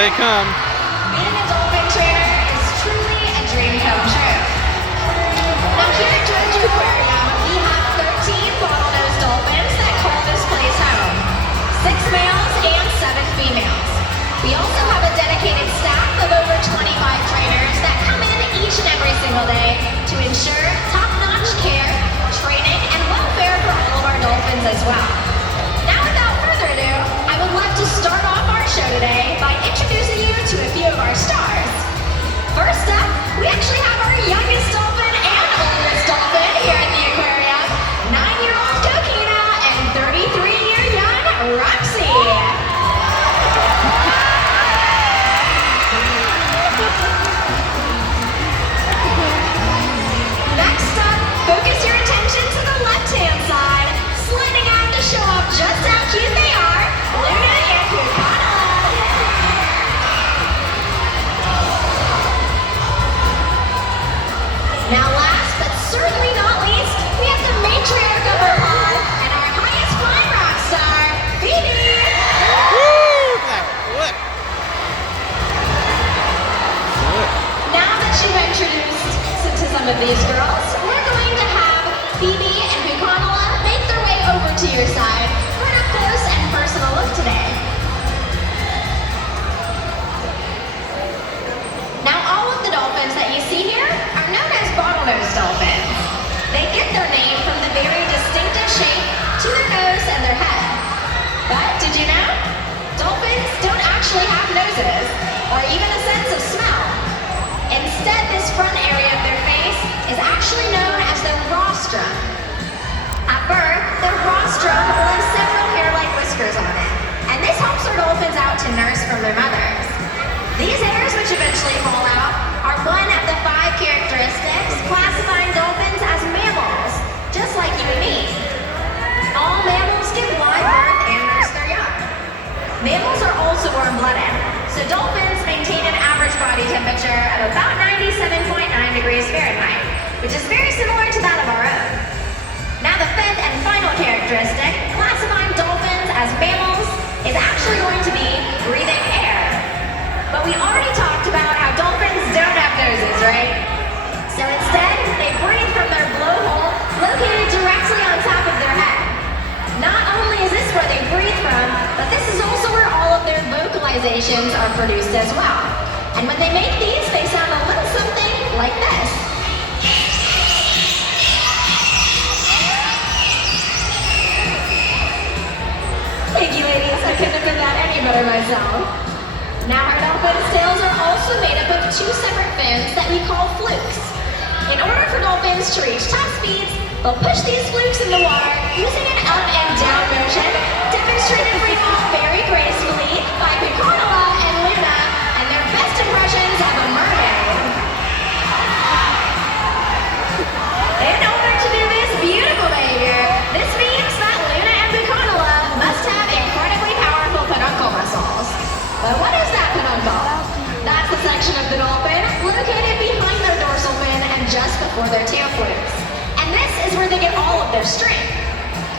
they come. Being a dolphin trainer is truly a dream come true. Now here at Georgia Aquarium, we have 13 bottlenose dolphins that call this place home. 6 males and 7 females. We also have a dedicated staff of over 25 trainers that come in each and every single day to ensure top-notch care, training, and welfare for all of our dolphins as well. Now without further ado, I would love to start off our show today by introducing you to a few of our stars. First up, we actually have our youngest dolphin and oldest dolphin here at the aquarium, 9-year-old Coquina and 33-year young Roxy. Next up, focus your attention to the left-hand side, sliding out to show off just how cute they are, Luna and Pukana. Now last but certainly not least, we have the matriarch of our pod and our highest flying rock star, Phoebe. Now that you've introduced to some of these girls, we're going to have Phoebe and Pukana make their way over to your side for an up-close and personal look today. Now all of the dolphins that you see here are known as bottlenose dolphins. They get their name from the very distinctive shape to their nose and their head. But did you know? Dolphins don't actually have noses or even a sense of smell. Instead, this front area of their face is actually known as their rostrum. At birth, their rostrum will have several hair-like whiskers on it, and this helps our dolphins out to nurse from their mothers. These hairs, which eventually fall out, are one of the 5 characteristics classifying dolphins as mammals, just like you and me. All mammals give live birth and nurse their young. Mammals are also warm-blooded, so dolphins maintain an average body temperature of about 97.9 degrees Fahrenheit, which is very similar to that of our own. Now the 5th and final characteristic, classifying dolphins as mammals, is actually going to be breathing air. But we already talked about how dolphins don't have noses, right? So instead, they breathe from their blowhole located directly on top of their head. Not only is this where they breathe from, but this is also where all of their vocalizations are produced as well. And when they make these, they sound a little something like this. Thank you, ladies. I couldn't have done that any better myself. Now our dolphins' tails are also made up of 2 separate fins that we call flukes. In order for dolphins to reach top speeds, they'll push these flukes in the water using an up and down motion, demonstrated for you very gracefully by Pukana and Luna and their best impressions of a mermaid. In order to do this beautiful behavior, this means that Luna and Pukana must have incredibly powerful peduncle muscles. But what is that peduncle? That's the section of the dolphin located behind their dorsal fin and just before their tail flukes. And this is where they get all of their strength.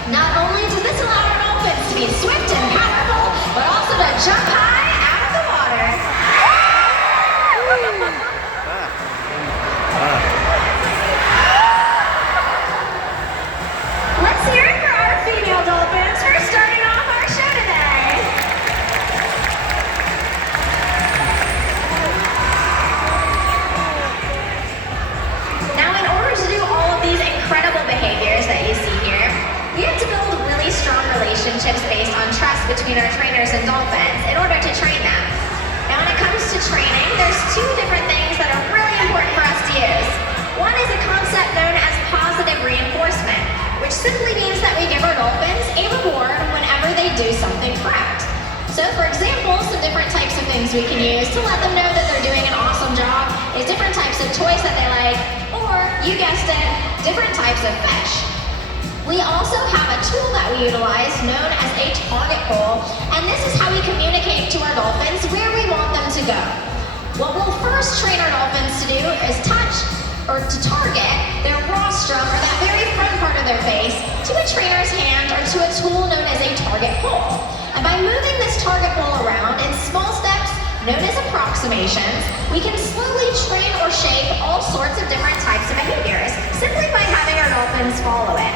Not only does this allow our dolphins to be swift and powerful, but also to jump high out of the water. Let's hear it for our female dolphins for starting off our show today. Now, in order to do all of these incredible behaviors that you see here, we have to build really strong relationships based on trust between our trainers and dolphins in order to train them. Now, when it comes to training, there's 2 different things that are really important for us to use. One is a concept known as positive reinforcement, which simply means that we give our dolphins a reward whenever they do something correct. So, for example, some different types of things we can use to let them know that they're doing an awesome job is different types of toys that they like, or, you guessed it, different types of fish. We also have a tool that we utilize known as a target pole, and this is how we communicate to our dolphins where we want them to go. What we'll first train our dolphins to do is touch or to target their rostrum, or that very front part of their face, to a trainer's hand or to a tool known as a target pole. And by moving this target pole around in small steps, known approximations, we can slowly train or shape all sorts of different types of behaviors simply by having our dolphins follow it.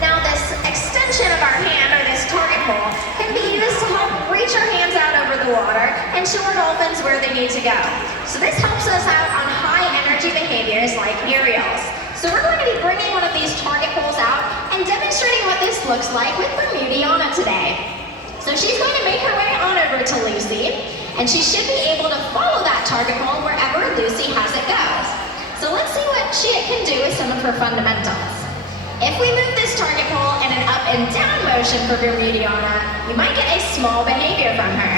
Now this extension of our hand, or this target pole, can be used to help reach our hands out over the water and show our dolphins where they need to go. So this helps us out on high energy behaviors like aerials. So we're going to be bringing one of these target poles out and demonstrating what this looks like with Bermudiana today. So she's going to make her way on over to Lucy, and she should be able to follow that target pole wherever Lucy has it go. So let's see what she can do with some of her fundamentals. If we move this target pole in an up and down motion for Bermudiana, you might get a small behavior from her.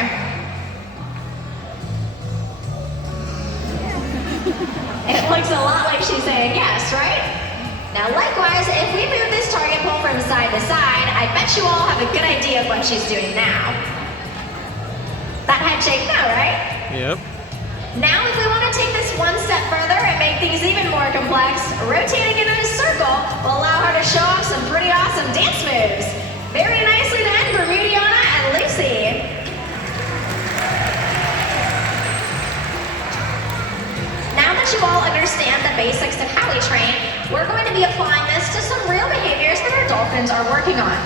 It looks a lot like she's saying yes, right? Now likewise, if we move this target pole from side to side, I bet you all have a good idea of what she's doing now. That head shake now, right? Yep. Now if we want to take this one step further and make things even more complex, rotating in a circle will allow her to show off some pretty awesome dance moves. Very nicely done, Bermudiana and Lucy. Now that you all understand the basics of how we train, we're going to be applying this to some real behaviors that our dolphins are working on.